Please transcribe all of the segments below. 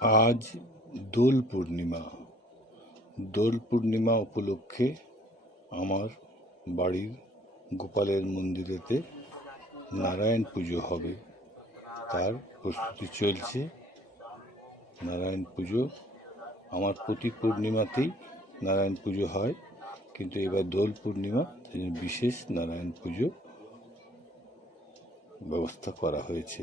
আজ দোল পূর্ণিমা। দোল পূর্ণিমা উপলক্ষে আমার বাড়ির গোপালের মন্দিরেতে নারায়ণ পুজো হবে, তার প্রস্তুতি চলছে। নারায়ণ পুজো আমার প্রতি পূর্ণিমাতেই নারায়ণ পুজো হয়, কিন্তু এবার দোল পূর্ণিমা, বিশেষ নারায়ণ পুজো ব্যবস্থা করা হয়েছে।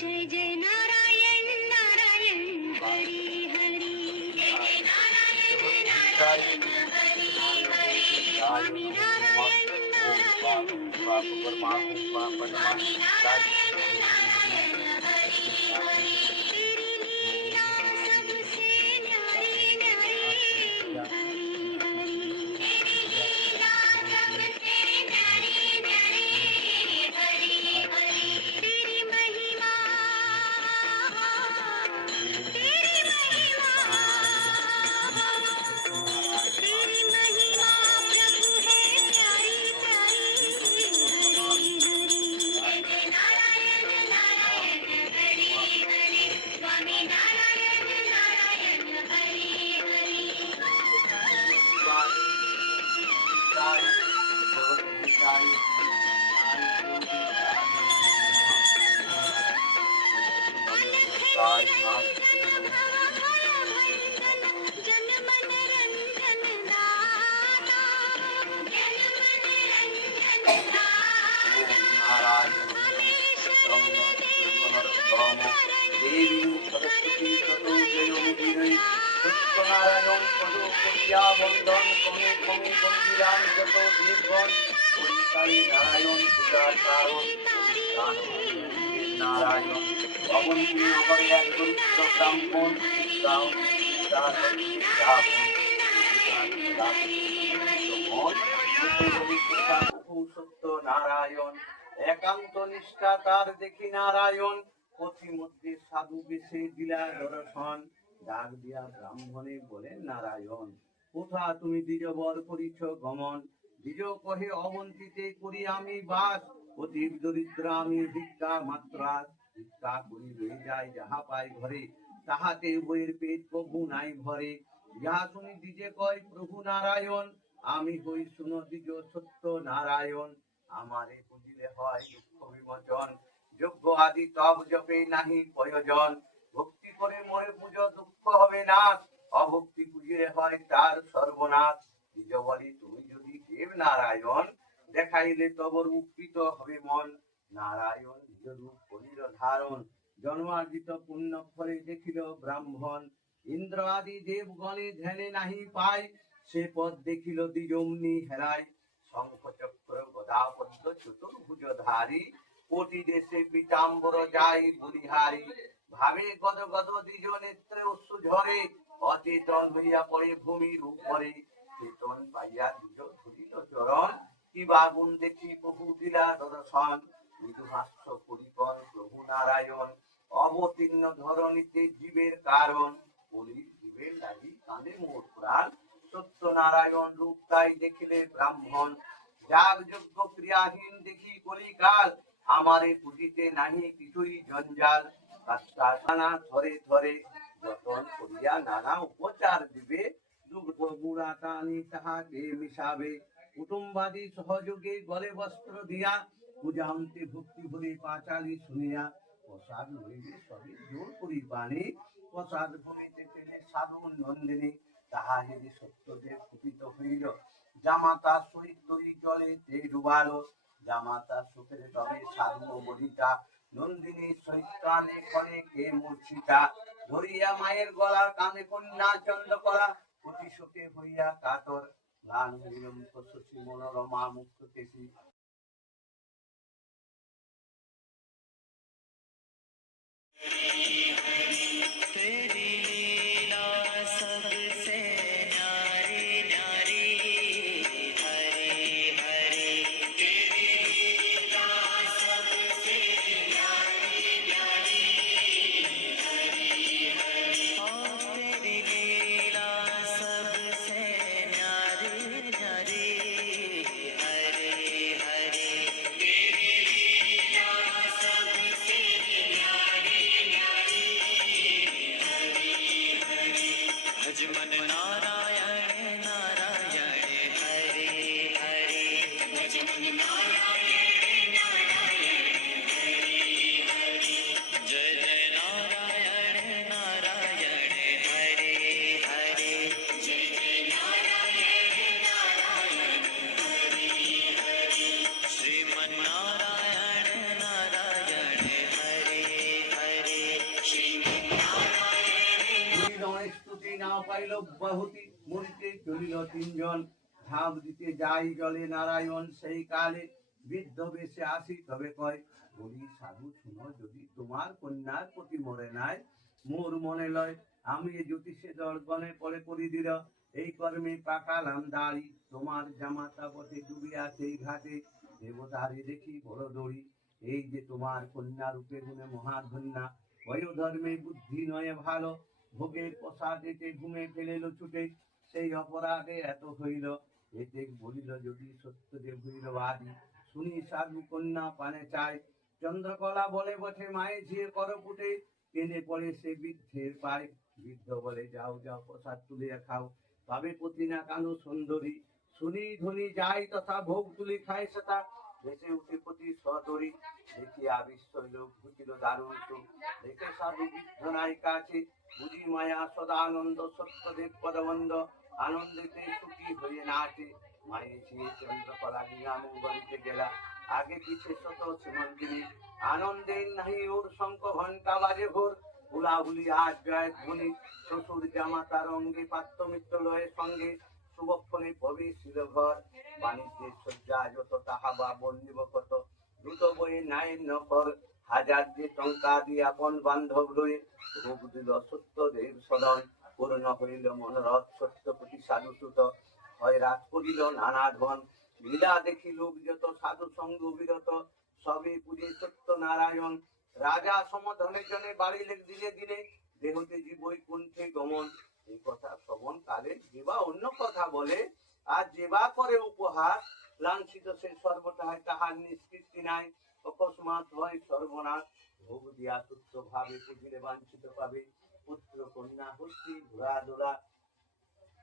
जय जय नारायण नारायण हरि हरि, जय जय नारायण नारायण हरि हरि, स्वामी नारायण नारायण हरि हरि, स्वामी नारायण नारायण हरि हरि, तेरी लीला सबसे न्यारी न्यारी हरि हरि, तेरी लीला सबसे न्यारी न्यारी हरि हरि, तेरी महिमा प्रभु है प्यारी प्यारी हरि हरि, जय नारायण नारायण हरि हरि, स्वामी नारायण नारायण हरि हरि। जन मन रंजन दाता, जन मन रंजन दाता, हमें शरण दे देवी सरस्वती ततो जयोमुखी सत्यनारायण पदो करिया बंदन कमे कमे बंदिरान जतो देवगण ओंकारी नारायण पूजा कारण नारायण অবন্তী নগরে এক দরিদ্র ব্রাহ্মণ সত্য নারায়ণ একান্ত নিষ্ঠা তার দেখি নারায়ণ পথিমধ্যে সাধু বেশে দিলা দর্শন ডাক দিয়া ব্রাহ্মণে বলেন নারায়ণ কোথা তুমি দ্বিজবর করিছ গমন দ্বিজ কহে অবন্তীতে করি আমি বাস অতীব দরিদ্র আমি ভিক্ষা মাত্রা ভিক্ষা করি রয়ে যায় যাহা পাই ঘরে তাহাতে বইয়ের পেট প্রভু নাই ভরে ইহা শুনি দ্বিজে কয় প্রভু নারায়ণ আমি হই শুনো দ্বিজ সত্য নারায়ণ আমারে বুঝিলে হয় দুঃখ বিমোচন যোগ্য আদি তব জপে নাহি প্রয়োজন ভক্তি করে মরে পুজো দুঃখ হবে না অভক্তি পুজিলে হয় তার সর্বনাশ দ্বিজ বলি তুমি যদি দেব নারায়ণ দেখাইলে তব রূপিত হবে মন নারায়ণ নিজ রূপ করিল ধারণ জন্মার্জিত পুণ্য ফলে দেখিল ব্রাহ্মণ ইন্দ্র আদি দেবগণে ধ্যানে নাহি পায় সে পদ দেখিল দ্বিজমনি হেরায় শঙ্খ চক্র গদা পদ্ম চতুর্ভুজধারী কোটি দেশে পীতাম্বর যাই বলিহারি ভাবে গদ গদ দ্বিজ নেত্রে অশ্রু ঝরে অচেতন হইয়া পড়ে ভূমির উপরে চেতন পাইয়া দ্বিজ ধরিল চরণ কি বাগুন দেখি প্রভু দিলা দর্শন মৃদুহাস্য পরিকর প্রভু নারায়ণ অবতীর্ণ ধরণীতে জীবের কারণ বলি জীবের লাগি কাঁদে মোর প্রাণ সত্য নারায়ণ রূপ তাই দেখিলে ব্রাহ্মণ যাগ যোগ্য ক্রিয়াহীন দেখি কলিকাল আমারে পুজিতে নাহি কিছুই জঞ্জাল কাষ্টানা ধরে ধরে যতন করিয়া নানা উপচার দিবে দুগ্ধ গুড়া টানি তাহাকে মিশাবে কুটুম্বাদি সহযোগে গলে বস্ত্র দিয়া পূজান্তে ভক্তি ভরে পাঁচালি শুনিয়া প্রসাদ হইলে সবে জোর করি বাণী প্রসাদ ভূমিতে পেলে সাধু নন্দিনী তাহা হেরে সত্যদেব কুপিত হইল জামাতা সহিত তরি জলে তে ডুবালো জামাতা সুখের তবে সাধু বলিতা নন্দিনী সহিত কানে ক্ষণে কে মূর্ছিতা ধরিয়া মায়ের গলার কানে কন্যা চন্দ্র করা অতি শোকে হইয়া কাতর গান হইলম শশী মনোরমা মুক্ত কেশী तेरी लीला सबसे न्यारी न्यारी हरे हरे तेरी लीला सबसे न्यारी न्यारी हरे हरे ओ तेरी लीला सबसे न्यारी न्यारी हरे পাইল বাহুতি মরিতে চলিল তিনজন, ঝাঁপ দিতে যাই জলে নারায়ণ সেই কালে, বৃদ্ধ বেশে আসি তবে কয়, বলি সাধু শুনো, যদি তোমার কন্যার প্রতি মরে নাই, মোর মনে লয়, আমি এ জ্যোতিষে দর্পণে পরে করি দিল, এই কর্মে পাকালাম দাড়ি, তোমার জামাতা বটে ডুবিয়া সেই ঘাটে, দেবতারে দেখি বড় দড়ি, এই যে তোমার কন্যা রূপে গুণে মহাধন্যা, বয়োধর্মে বুদ্ধি নয় ভালো, ভোগের প্রসাদেতে ঘুমে ফেলিল ছুটে, সেই অপরাধে এত হইল, এতে বলিল যদি সত্যদেব হইল বাদী, শুনি সাধু কন্যা পানে চায়, চন্দ্রকলা বলে বটে মায়ে ঝিয়ে কর ফুটে, টেনে পড়ে সে বৃদ্ধের পায়, বৃদ্ধ বলে যাও যাও প্রসাদ তুলিয়া খাও, তবে পতি না কানু সুন্দরী, শুনি ধনী যাই তথা ভোগ তুলি খায় সেটা, ভেসে উঠে পতি সতরি, দেখিয়া বিস্ময় লোক ঘুচিল দারুণ সুখ, দেখে সাধু বৃদ্ধ নাই কাছে, বুঝি মায়া সদানন্দ সত্যদেব পদবন্ধ, আনন্দেতে সুখী হয়ে নাচে, মায়ে ঝিয়ে চন্দ্রকলা গিয়া মঙ্গলিতে গেলা, আগে পিছে শত শ্রীমন্দিনী, আনন্দের নাহি ওর শঙ্খ ঘন্টা বাজে ভোর, হুলাহুলি আজ জয় ধ্বনি, শ্বশুর জামাতার অঙ্গে পাত্র মিত্র লয়ের সঙ্গে, শুভক্ষণে প্রবেশিল ঘর, বাণিজ্যের শয্যা যত তাহা বা বর্ণিব কত, দ্রুত বয়ে নাই নকর, হাজার যে টঙ্কা দিয়ে আপন বান্ধব লয়ে, ভোগ দিল সত্যদেব সদন, পূর্ণ হইল মনোরথ সত্যপতি সাধু সুত, হয় রাত করিল নানা ধন, লীলা দেখি লোক যত সাধু সঙ্গ বিরত, সবে পুজে সত্য নারায়ণ, রাজা সমধনে জনে বাড়িলে দিনে দিনে, দেহতে জীবই কুণ্ঠে গমন, এই কথা শ্রবণ কালে যেবা অন্য কথা বলে, আর যেবা করে উপহাস, লাঞ্ছিত সে সর্বটায় তাহার নিষ্কৃতি নাই, অকস্মাৎ হয় সর্বনাশ, ভোগ দিয়া তুচ্ছ ভাবে পুজিলে বাঞ্ছিত পাবে, পুত্র কন্যা হস্তি ঘোড়া দোলা,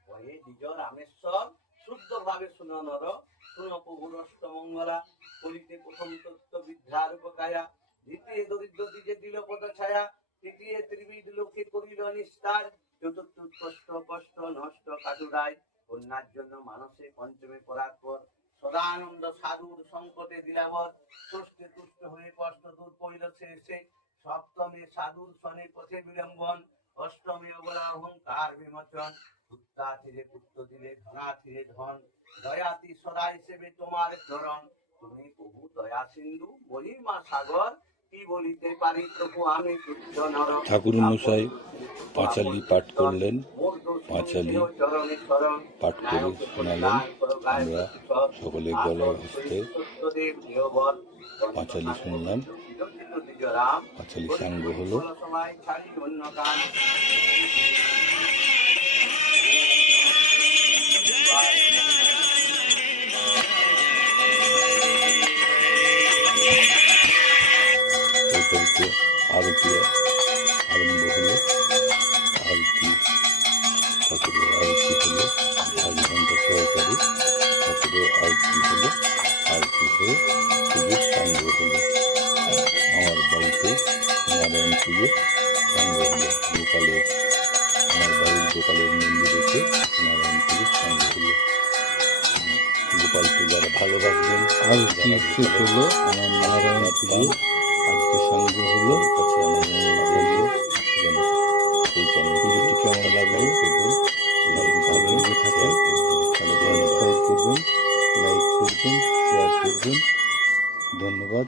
ভয়ে নিজ রামেশ্বর শুদ্ধ ভাবে শুনো নর, শুনো প্রভুর অষ্টমঙ্গলা, কলিতে প্রথম তত্ত্ব বিদ্যার উপকায়া, দ্বিতীয় দরিদ্র দিকে দিল পদ ছায়া, তৃতীয় ত্রিবিধ লোকে করিল নিস্তার, চতুর্থ কষ্ট কষ্ট নষ্ট কাটুরায়, কন্যার জন্য মানসে পঞ্চমে পরাৎপর, সদানন্দ সাধুর সংকটে দিলাবর, ষষ্ঠে তুষ্ট হয়ে কষ্ট দূর করিল শেষে, সপ্তমে সাধুর শনে পথে বিলম্বন, অষ্টমে অবলা অহংকার বিমোচন, পুত্রা ছিঁড়ে পুত্র দিলে ধনা ছিঁড়ে ধন, দয়াতি সদা হিসেবে তোমার চরণ, তুমি প্রভু দয়া সিন্ধু মহিমা সাগর, কি বলিতে পারি প্রভু আমি তুচ্ছ নর। ঠাকুর মশাই পাঁচালি পাঠ করলেন, পাঁচালি পাঠ করে শোনালেন, আমরা সকলে গলার হস্তে পাঁচালি শুনলাম, পাঁচালি সাঙ্গ হলো। এরপরে আরতি আরম্ভ হলো, আরতি ঠাকুরের আরতি হলো, 1 ঘন্টা সহকারে ঠাকুরের আরতি হলো, আরতি হয়ে পুজোর সাঙ্গ হলো। আমার বাড়িতে নারায়ণ পুজোর সাঙ্গ হলো, গোপালের আমার বাড়ির গোপালের মন্দিরেতে নারায়ণ পুজোর সাঙ্গ হলো। গোপালকে যারা ভালোবাসবেন, আরতি শেষ হলো, আমার নারায়ণ পুজো আজকে সাঙ্গ হলো। কাছে আমার এই চ্যানেল পুজোটি কেমন লাগলো করবেন, লাইক ভালো লেগে থাকে তাহলে সাবস্ক্রাইব করবেন, লাইক করবেন, শেয়ার করবেন। ধন্যবাদ।